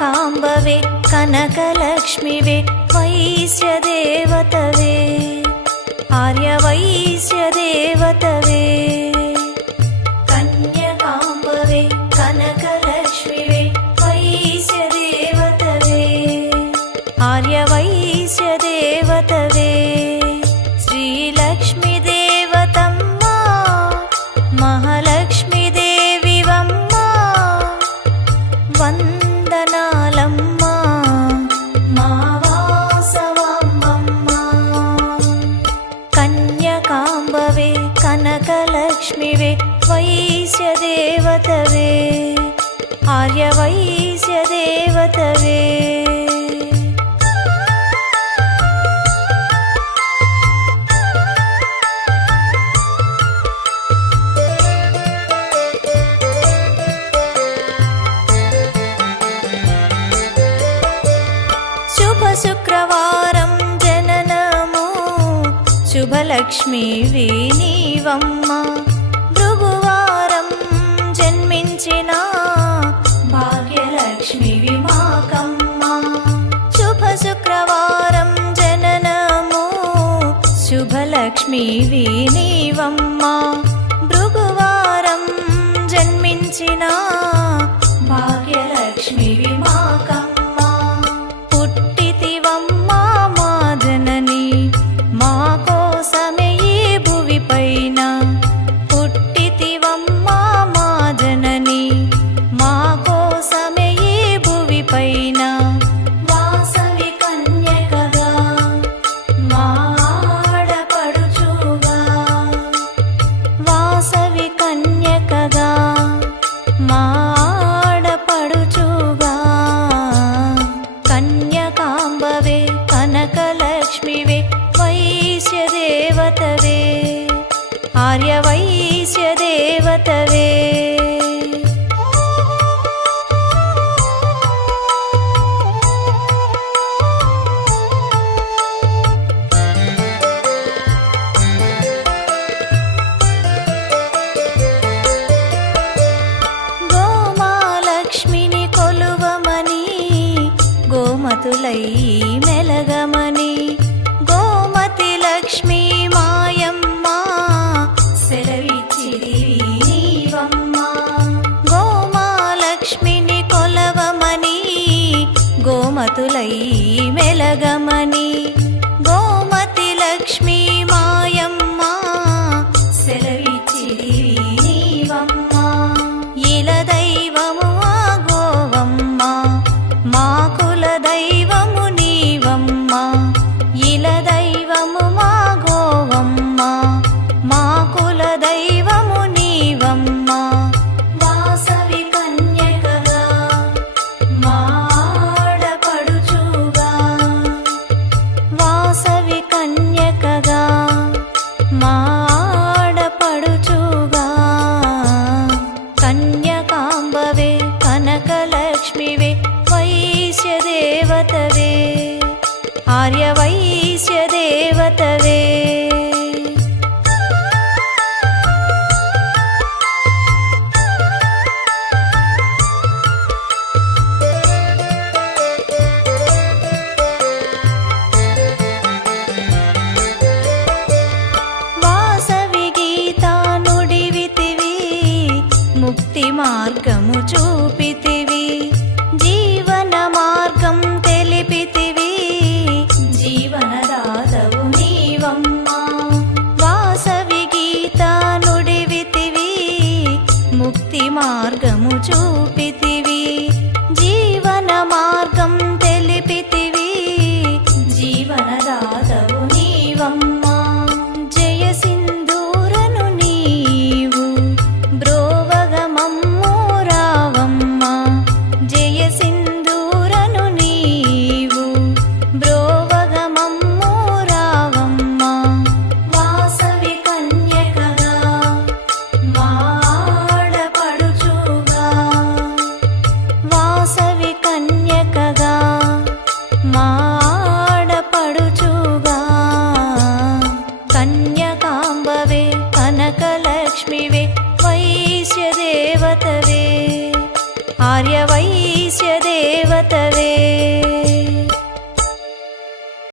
काम्बवे कनकलक्ष्मिवे वैश्यदेवतवे आर्यवैश्यदे वैश्यदेवतवे आर्यवैश्यदेवतवे శుభశుక్రవారం జననము. శుభలక్ష్మీ నీవమ్మ లక్ష్మీ నీవమ్మ భృగువారం జన్మించిన భాగ్యలక్ష్మివి మా वैश्यदेवतवे गोमालक्ष्मिनि कोलुवमनि गोमतुलै వెలగమని గోమతి లక్ష్మీ మాయమ్మ. సెలవిచ్చిదివి నీవమ్మ. ఇల దైవము ముక్తి మార్గము చూపితివి.